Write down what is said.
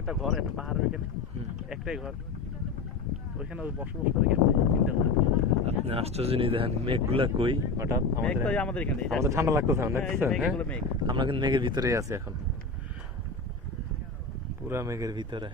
একটা ঘর, একটা পাহাড়, ওইখানে একটাই ঘর, ওইখানে বসবাস করে চিন্তা করা। আপনি আশ্চর্য নিয়ে দেখেন মেঘগুলা কই হঠাৎ আমাদের এখানে আমাদের ঠান্ডা লাগতেছে না, মেঘ। আমরা কিন্তু মেঘের ভিতরেই আছি এখন, পুরা মেঘের ভিতরে।